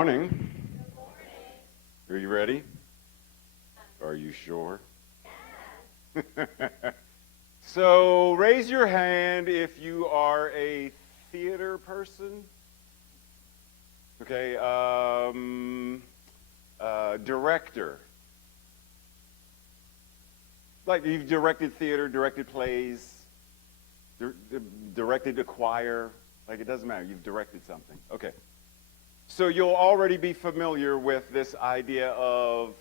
morning. Are you ready? Are you sure? So raise your hand if you are a theater person. Okay, director. Like you've directed theater, directed plays, directed a choir. Like it doesn't matter, you've directed something. Okay. So you'll already be familiar with this idea of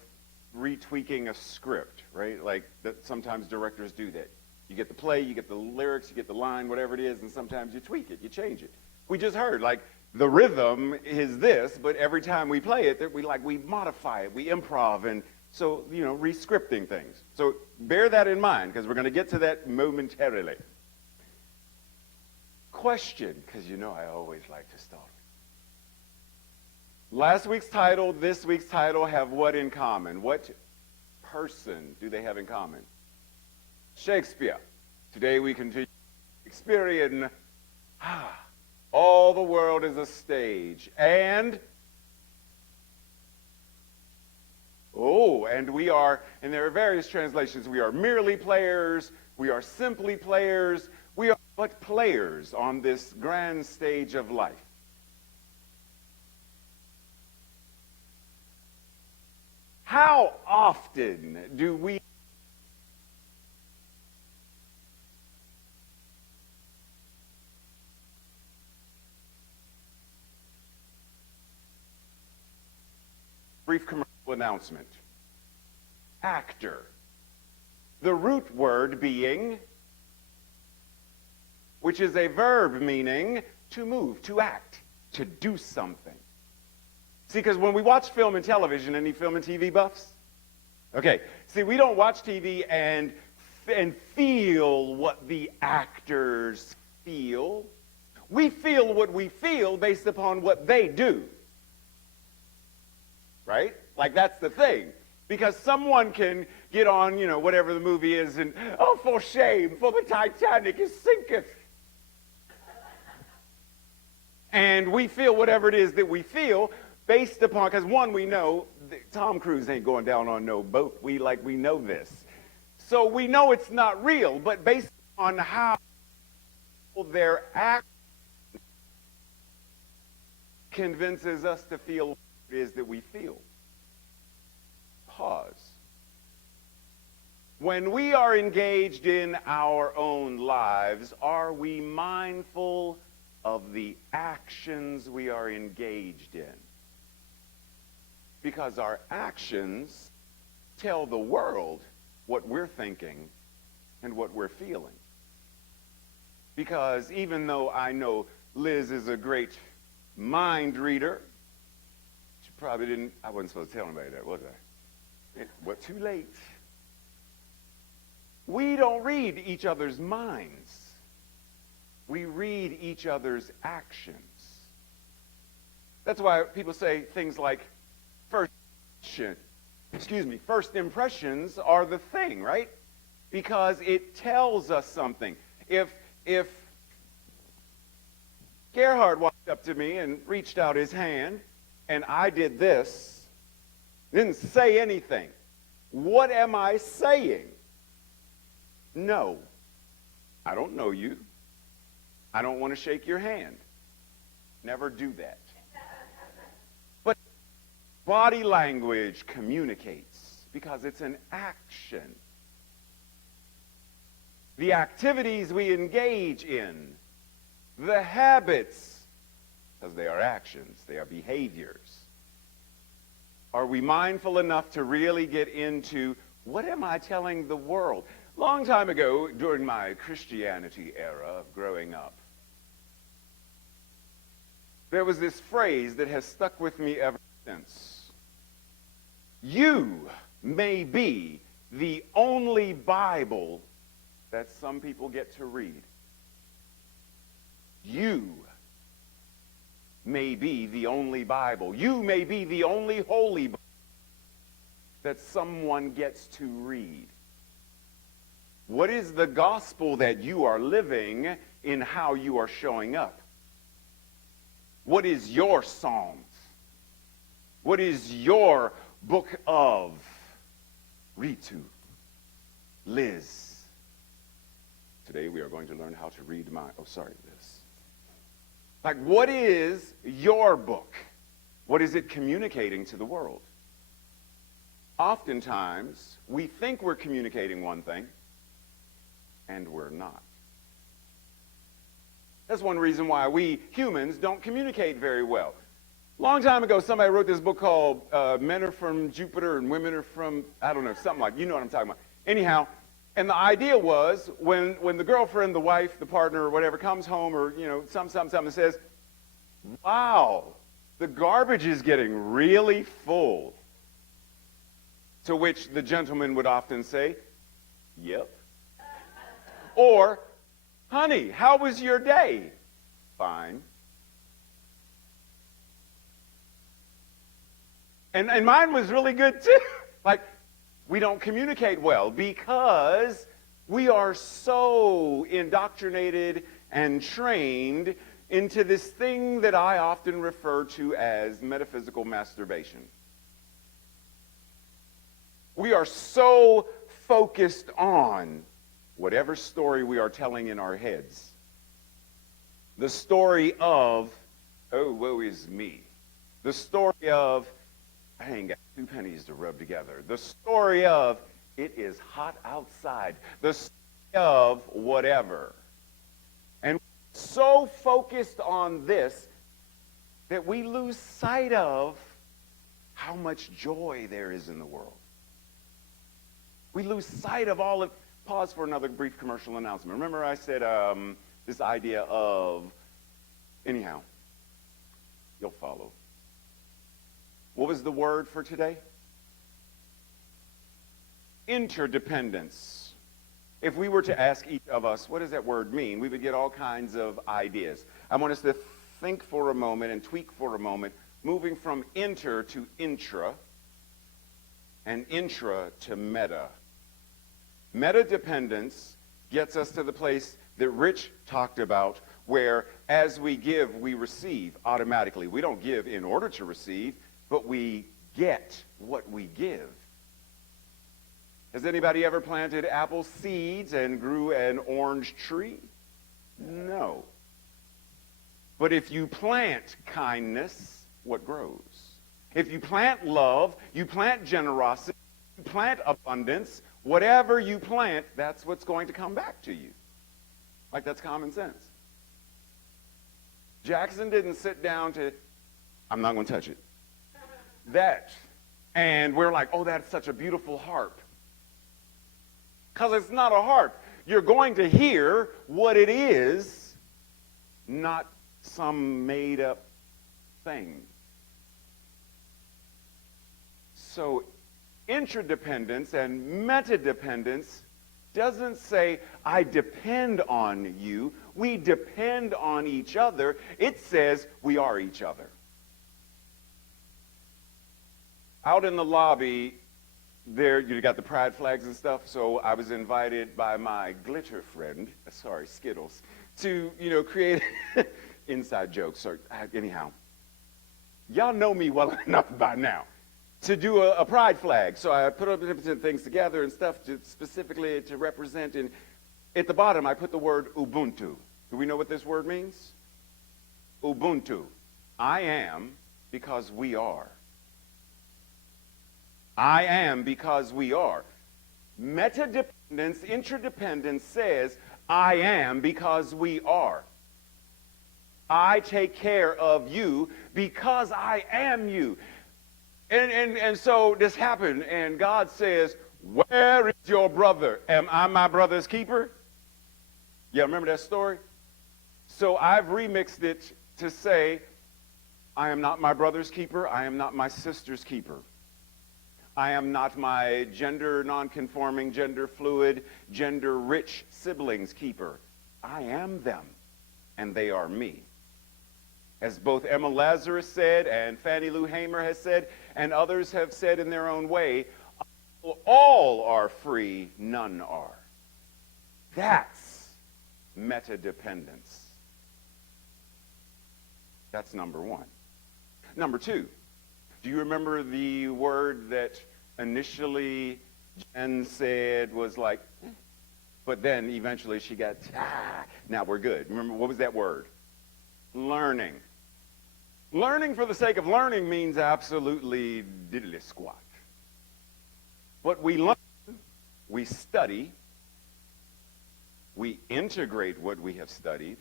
retweaking a script, right? Like that sometimes directors do that. You get the play, you get the lyrics, you get the line, whatever it is, and sometimes you tweak it, you change it. We just heard, like, the rhythm is this, but every time we play it, we modify it, we improv, and so, re-scripting things. So bear that in mind, because we're going to get to that momentarily. Question, because I always like to start. Last week's title, this week's title have what in common? What person do they have in common? Shakespeare. Today we continue Shakespearean. All the world is a stage. And we are, and there are various translations, we are merely players, we are simply players, we are but players on this grand stage of life. How often do we brief commercial announcement. Actor. The root word being, which is a verb meaning to move, to act, to do something. See, because when we watch film and television, any film and TV buffs? Okay, see, we don't watch TV and feel what the actors feel. We feel what we feel based upon what they do. Right? Like, that's the thing. Because someone can get on, whatever the movie is, and, oh, for shame, for the Titanic is sinketh. And we feel whatever it is that we feel based upon, because one, we know Tom Cruise ain't going down on no boat. We know this. So we know it's not real, but based on how their act convinces us to feel what it is that we feel. Pause. When we are engaged in our own lives, are we mindful of the actions we are engaged in? Because our actions tell the world what we're thinking and what we're feeling. Because even though I know Liz is a great mind reader, she probably didn't, I wasn't supposed to tell anybody that, was I? What, too late. We don't read each other's minds. We read each other's actions. That's why people say things like, first impressions are the thing, right? Because it tells us something. If Gerhard walked up to me and reached out his hand, and I did this, didn't say anything, what am I saying? No, I don't know you. I don't want to shake your hand. Never do that. But body language communicates because it's an action. The activities we engage in, the habits, because they are actions, they are behaviors. Are we mindful enough to really get into what am I telling the world? Long time ago, during my Christianity era of growing up, there was this phrase that has stuck with me ever since. You may be the only Bible that some people get to read. You may be the only Bible. You may be the only holy book that someone gets to read. What is the gospel that you are living in how you are showing up? What is your Psalms? What is your book of Ritu? Liz. Today we are going to learn how to read my, Liz. Like, what is your book? What is it communicating to the world? Oftentimes, we think we're communicating one thing, and we're not. That's one reason why we humans don't communicate very well. Long time ago, somebody wrote this book called Men Are From Jupiter and Women Are From, I don't know, something like, you know what I'm talking about. Anyhow, and the idea was when the girlfriend, the wife, the partner, or whatever comes home or, something and says, wow, the garbage is getting really full. To which the gentleman would often say, yep. Or, honey, how was your day? Fine. And mine was really good too. Like, we don't communicate well because we are so indoctrinated and trained into this thing that I often refer to as metaphysical masturbation. We are so focused on whatever story we are telling in our heads. The story of, oh, woe is me. The story of, I ain't got 2 pennies to rub together. The story of, it is hot outside. The story of whatever. And we're so focused on this that we lose sight of how much joy there is in the world. We lose sight of all of, pause for another brief commercial announcement. Remember I said this idea of, anyhow, you'll follow. What was the word for today? Interdependence. If we were to ask each of us, what does that word mean? We would get all kinds of ideas. I want us to think for a moment and tweak for a moment, moving from inter to intra, and intra to meta. Meta-dependence gets us to the place that Rich talked about, where as we give, we receive automatically. We don't give in order to receive, but we get what we give. Has anybody ever planted apple seeds and grew an orange tree? No. But if you plant kindness, what grows? If you plant love, you plant generosity, you plant abundance, whatever you plant, that's what's going to come back to you. Like, that's common sense. Jackson didn't sit down to, I'm not going to touch it. That. And we're like, oh, that's such a beautiful harp. Because it's not a harp. You're going to hear what it is, not some made-up thing. So interdependence and meta-dependence doesn't say, I depend on you. We depend on each other. It says we are each other. Out in the lobby, there you got the pride flags and stuff, so I was invited by my glitter friend, Skittles, to, create inside jokes. Or, anyhow, y'all know me well enough by now to do a pride flag. So I put up different things together and stuff specifically to represent. And at the bottom, I put the word Ubuntu. Do we know what this word means? Ubuntu. I am because we are. I am because we are. Meta-dependence, interdependence says, I am because we are. I take care of you because I am you. And so this happened, and God says, where is your brother? Am I my brother's keeper? Yeah, remember that story? So I've remixed it to say, I am not my brother's keeper. I am not my sister's keeper. I am not my gender nonconforming, gender fluid, gender rich siblings' keeper. I am them, and they are me. As both Emma Lazarus said, and Fannie Lou Hamer has said, and others have said in their own way, all are free, none are. That's meta-dependence. That's number one. Number two, Do you remember the word that initially Jen said was like, but then eventually she got, now we're good. Remember, what was that word? Learning. Learning for the sake of learning means absolutely diddly squat. But we learn, we study, we integrate what we have studied,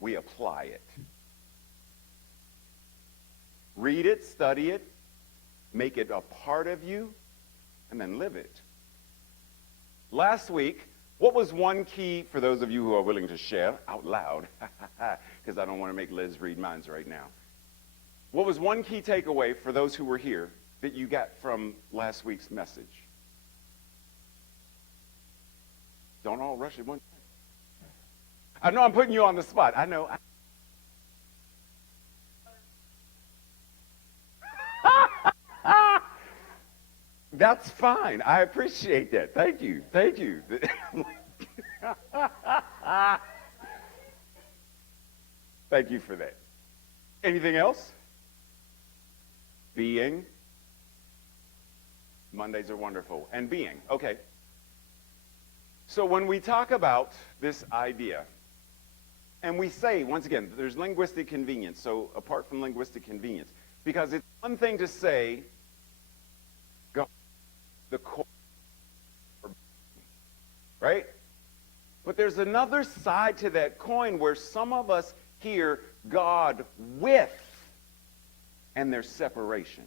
we apply it. Read it, study it, make it a part of you, and then live it. Last week, what was one key, for those of you who are willing to share out loud, because I don't want to make Liz read minds right now. What was one key takeaway for those who were here that you got from last week's message? Don't all rush at one time. I know I'm putting you on the spot. I know. That's fine. I appreciate that. Thank you. Thank you. Thank you for that. Anything else? Being. Mondays are wonderful. And being. Okay. So when we talk about this idea, and we say, once again, there's linguistic convenience. So apart from linguistic convenience, because it's one thing to say, God, the core, right? But there's another side to that coin where some of us hear God with, and there's separation.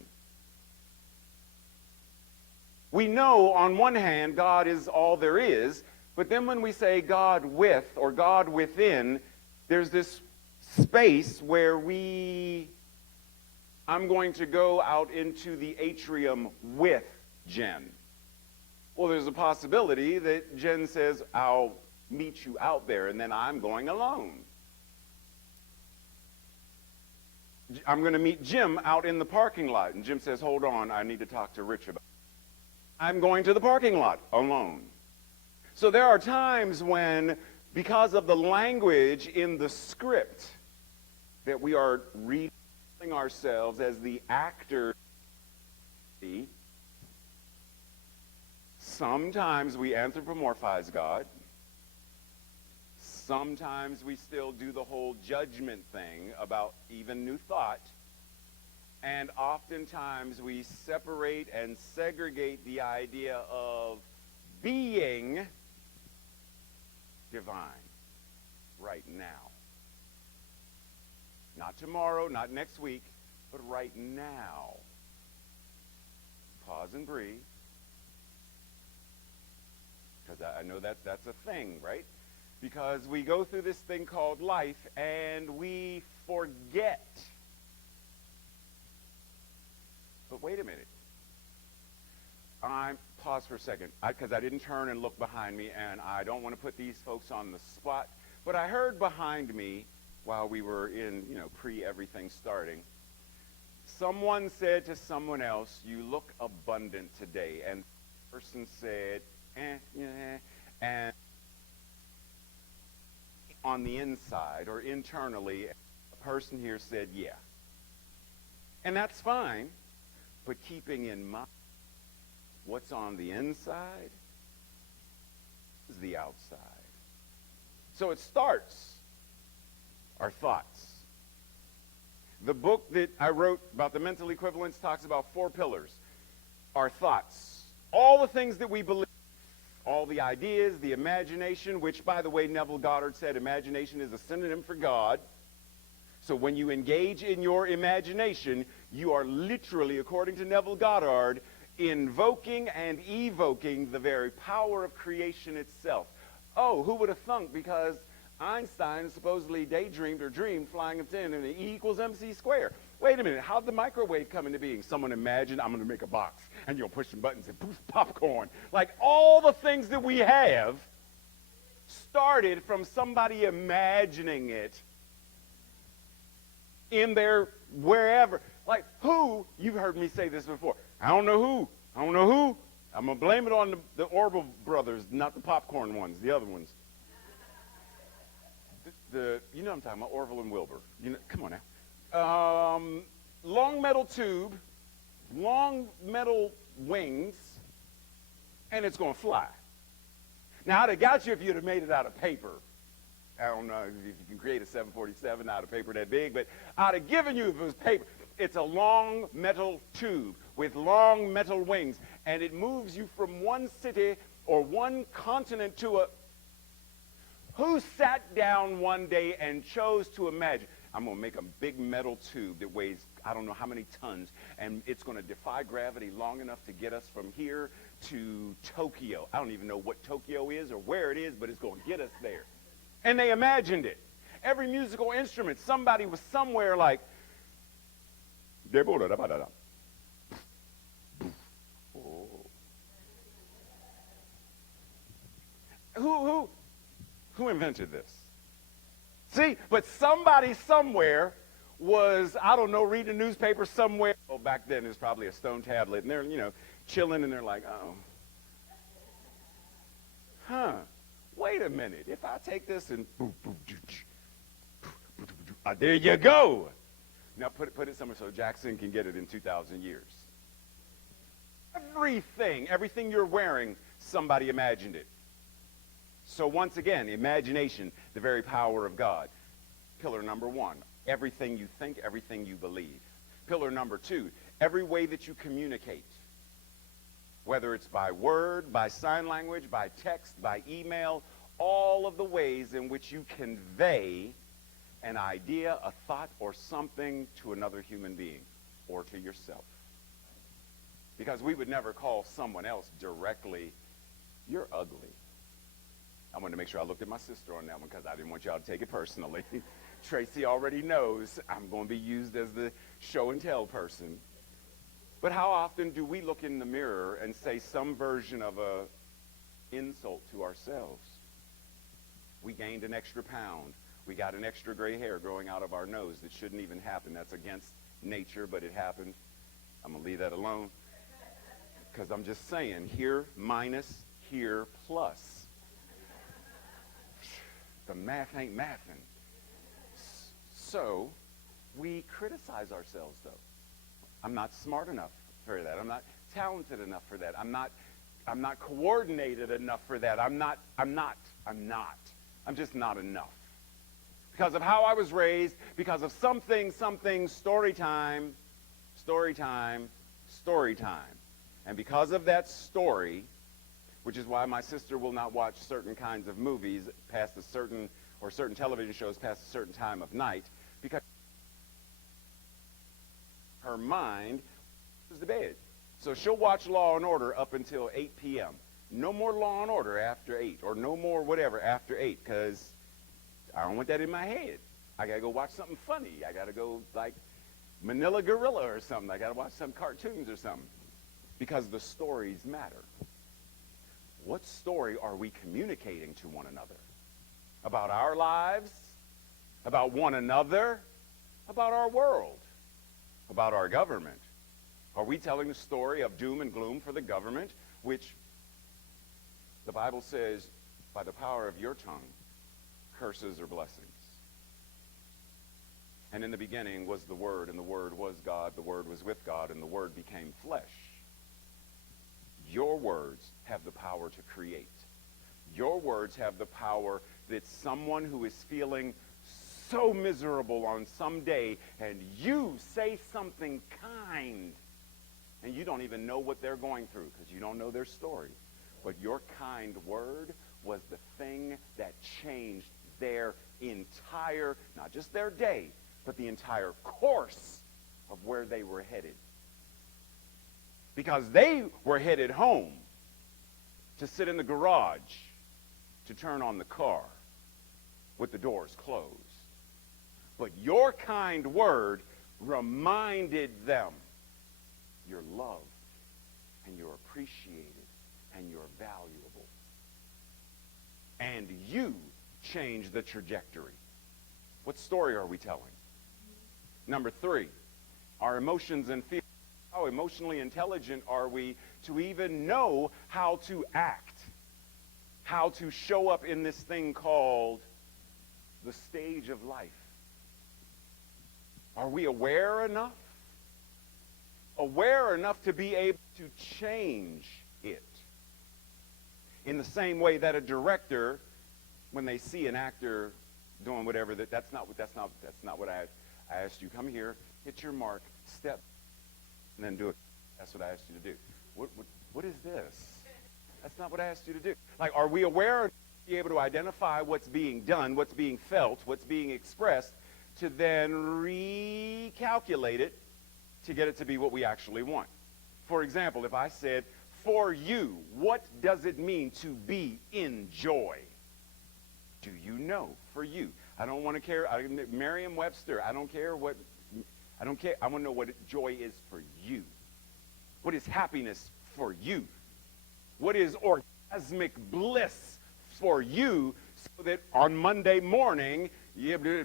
We know on one hand God is all there is, but then when we say God with or God within, there's this space where I'm going to go out into the atrium with Jen. Well, there's a possibility that Jen says, I'll meet you out there, and then I'm going alone. I'm going to meet Jim out in the parking lot, and Jim says, hold on, I need to talk to Rich about it. I'm going to the parking lot alone. So there are times when, because of the language in the script, that we are reading ourselves as the actor. Sometimes we anthropomorphize God. Sometimes we still do the whole judgment thing about even new thought. And oftentimes we separate and segregate the idea of being divine right now. Not tomorrow, not next week, but right now. Pause and breathe. Because I know that's a thing, right? Because we go through this thing called life and we forget. But wait a minute. Pause for a second, because I didn't turn and look behind me, and I don't want to put these folks on the spot. But I heard behind me, while we were in, pre-everything starting, someone said to someone else, you look abundant today. And the person said, and on the inside or internally, a person here said, yeah. And that's fine, but keeping in mind what's on the inside is the outside. So it starts our thoughts. The book that I wrote about the mental equivalence talks about 4 pillars. Our thoughts, all the things that we believe, all the ideas, the imagination, which, by the way, Neville Goddard said imagination is a synonym for God. So when you engage in your imagination, you are literally, according to Neville Goddard, invoking and evoking the very power of creation itself. Oh, who would have thunk, because Einstein supposedly daydreamed or dreamed flying a 10 and E equals MC squared. Wait a minute, how'd the microwave come into being? Someone imagined I'm going to make a box, and you'll push some buttons and poof, popcorn. Like all the things that we have started from somebody imagining it in their wherever. Like who, you've heard me say this before, I don't know who. I'm going to blame it on the Orville brothers, not the popcorn ones, the other ones. You know what I'm talking about, Orville and Wilbur. Come on now. long metal tube, long metal wings, and it's going to fly. Now, I'd have got you if you'd have made it out of paper. I don't know if you can create a 747 out of paper that big, but I'd have given you if it was paper. It's a long metal tube with long metal wings, and it moves you from one city or one continent to a... Who sat down one day and chose to imagine, I'm going to make a big metal tube that weighs I don't know how many tons, and it's going to defy gravity long enough to get us from here to Tokyo. I don't even know what Tokyo is or where it is, but it's going to get us there. And they imagined it. Every musical instrument, somebody was somewhere like, who invented this? See, but somebody somewhere was, I don't know, reading a newspaper somewhere. Well, back then it was probably a stone tablet, and they're, chilling, and they're like, wait a minute. If I take this and there you go. Now put it somewhere so Jackson can get it in 2,000 years. Everything you're wearing, somebody imagined it. So once again, imagination, the very power of God. Pillar number one, everything you think, everything you believe. Pillar number two, every way that you communicate, whether it's by word, by sign language, by text, by email, all of the ways in which you convey an idea, a thought, or something to another human being or to yourself. Because we would never call someone else directly, "You're ugly." I wanted to make sure I looked at my sister on that one because I didn't want y'all to take it personally. Tracy already knows I'm going to be used as the show and tell person. But how often do we look in the mirror and say some version of a insult to ourselves? We gained an extra pound. We got an extra gray hair growing out of our nose that shouldn't even happen. That's against nature, but it happened. I'm going to leave that alone because I'm just saying, here minus, here plus. The math ain't mathing. So we criticize ourselves, though. I'm not smart enough for that. I'm not talented enough for that. I'm not coordinated enough for that. I'm just not enough. Because of how I was raised, because of something, story time. And because of that story, which is why my sister will not watch certain kinds of movies past a certain, or certain television shows past a certain time of night, because her mind is to bed. So she'll watch Law and Order up until 8 p.m. No more Law and Order after 8, or no more whatever after 8, because I don't want that in my head. I got to go watch something funny. I got to go like Manila Gorilla or something. I got to watch some cartoons or something, because the stories matter. What story are we communicating to one another? About our lives? About one another? About our world? About our government? Are we telling a story of doom and gloom for the government, which the Bible says, by the power of your tongue, curses or blessings? And in the beginning was the Word, and the Word was God, the Word was with God, and the Word became flesh. Your words have the power to create. Your words have the power that someone who is feeling so miserable on some day, and you say something kind, and you don't even know what they're going through because you don't know their story. But your kind word was the thing that changed their entire, not just their day, but the entire course of where they were headed. Because they were headed home to sit in the garage to turn on the car with the doors closed. But your kind word reminded them you're loved and you're appreciated and you're valuable. And you changed the trajectory. What story are we telling? Number 3, our emotions and feelings. How emotionally intelligent are we to even know how to act, how to show up in this thing called the stage of life? Are we aware enough aware enough to be able to change it. In the same way that a director, when they see an actor doing whatever, that's not what I asked you. Come here, hit your mark, step, and then do it. That's what I asked you to do. What is this? That's not what I asked you to do. Like, are we aware of be able to identify what's being done, what's being felt, what's being expressed, to then recalculate it to get it to be what we actually want? For example, if I said, for you, what does it mean to be in joy? Do you know? For you. I don't want to care. Merriam-Webster, I don't care. I want to know what joy is for you. What is happiness for you? What is orgasmic bliss for you, so that on Monday morning,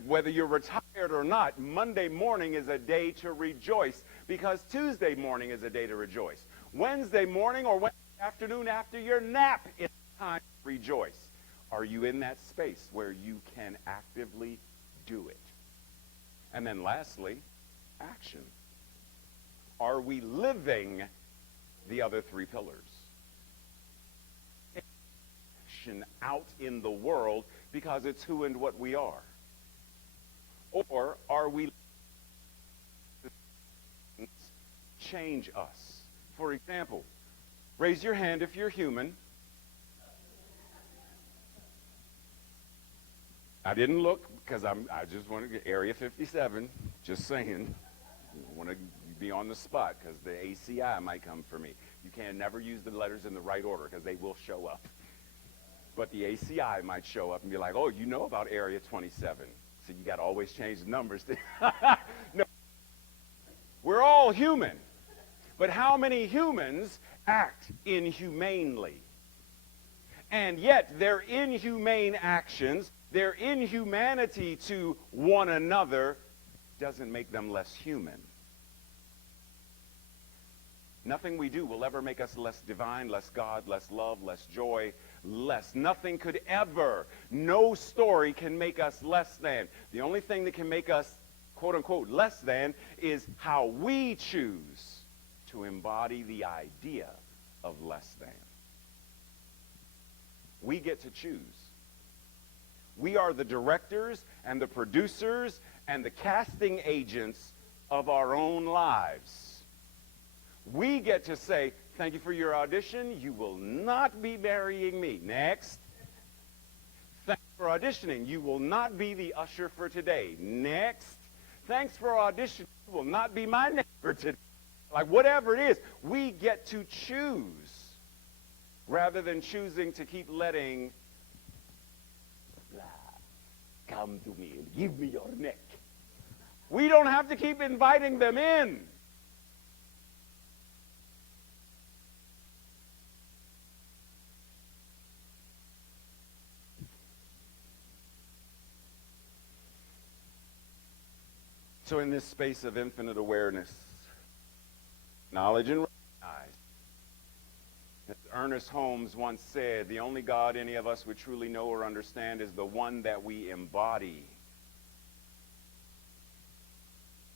whether you're retired or not, Monday morning is a day to rejoice, because Tuesday morning is a day to rejoice. Wednesday morning or Wednesday afternoon after your nap is time to rejoice. Are you in that space where you can actively do it? And then lastly, action. Are we living the other three pillars? Action out in the world because it's who and what we are. Or are we change us? For example, raise your hand if you're human. I didn't look because I just want to get Area 57, just saying. I want to be on the spot because the ACI might come for me. You can never use the letters in the right order because they will show up. But the ACI might show up and be like, oh, you know about Area 27. So you got to always change the numbers. No. We're all human. But how many humans act inhumanely? And yet their inhumane actions, their inhumanity to one another, doesn't make them less human. Nothing we do will ever make us less divine, less God, less love, less joy, less. Nothing could ever, no story can make us less than. The only thing that can make us, quote unquote, less than is how we choose to embody the idea of less than. We get to choose. We are the directors and the producers and the casting agents of our own lives. We get to say, thank you for your audition. You will not be marrying me. Next. Thanks for auditioning. You will not be the usher for today. Next. Thanks for auditioning. You will not be my neighbor today. Like whatever it is, we get to choose rather than choosing to keep letting come to me and give me your neck. We don't have to keep inviting them in. So in this space of infinite awareness, knowledge and recognize, as Ernest Holmes once said, the only God any of us would truly know or understand is the one that we embody.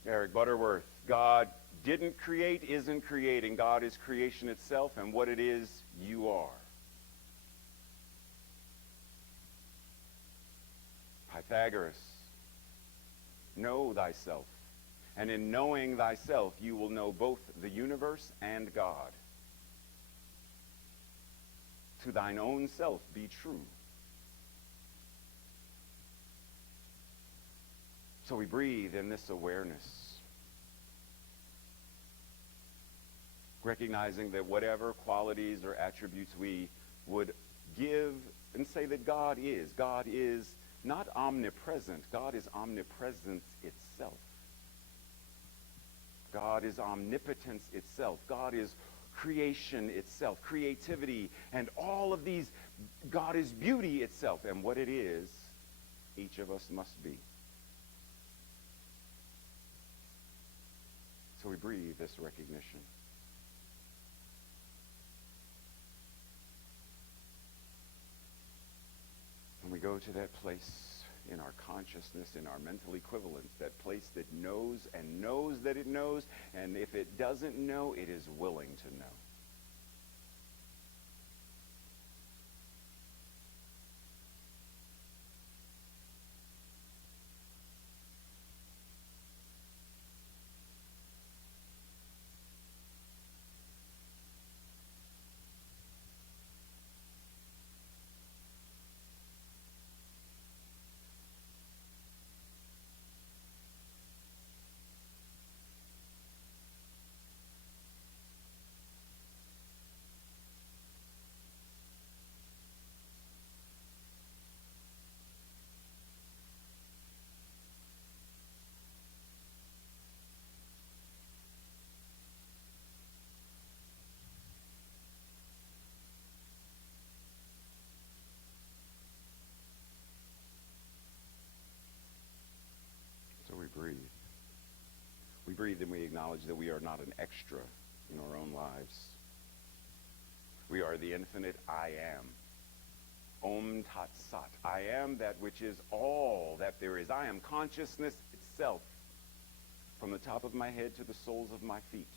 Eric Butterworth, God didn't create, isn't creating. God is creation itself, and what it is, you are. Pythagoras, know thyself, and in knowing thyself, you will know both the universe and God. To thine own self be true. So we breathe in this awareness, recognizing that whatever qualities or attributes we would give and say that God is not omnipresent. God is omnipresence itself. God is omnipotence itself. God is creation itself, creativity, and all of these. God is beauty itself, and what it is, each of us must be. So we breathe this recognition. And we go to that place in our consciousness, in our mental equivalence, that place that knows and knows that it knows, and if it doesn't know, it is willing to know. So we breathe. We breathe and we acknowledge that we are not an extra in our own lives. We are the infinite I am. Om Tat Sat. I am that which is all that there is. I am consciousness itself, from the top of my head to the soles of my feet,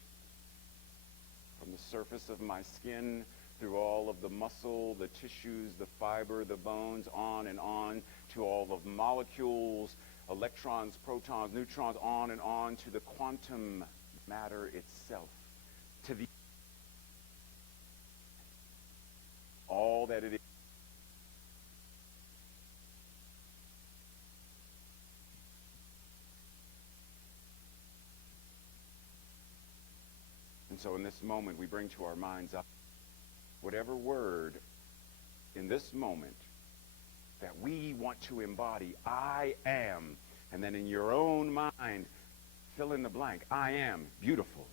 from the surface of my skin through all of the muscle, the tissues, the fiber, the bones, on, to all of molecules, electrons, protons, neutrons, on to the quantum matter itself, to the all that it is. And so in this moment, we bring to our minds up whatever word in this moment that we want to embody. I am. And then in your own mind, fill in the blank. I am beautiful.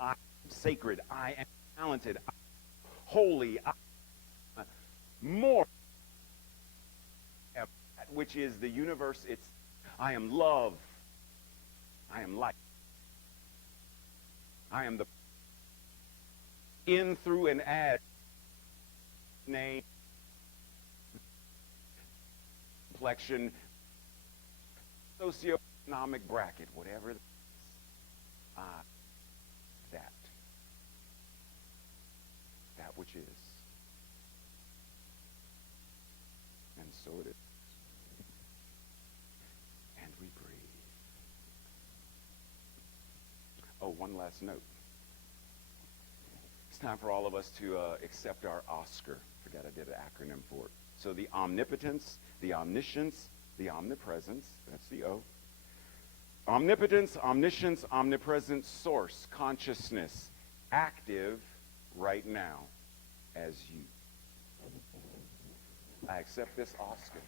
I am sacred. I am talented. I am holy. I am more that which is the universe. I am love. I am light. I am the in, through, and as name, complexion, socioeconomic bracket, whatever it is. That which is. And so it is. And we breathe. Oh, one last note. It's time for all of us to accept our Oscar. Forgot I did an acronym for it. So the omnipotence, the omniscience, the omnipresence, that's the O. Omnipotence, omniscience, omnipresence, source, consciousness, active right now as you. I accept this Oscar.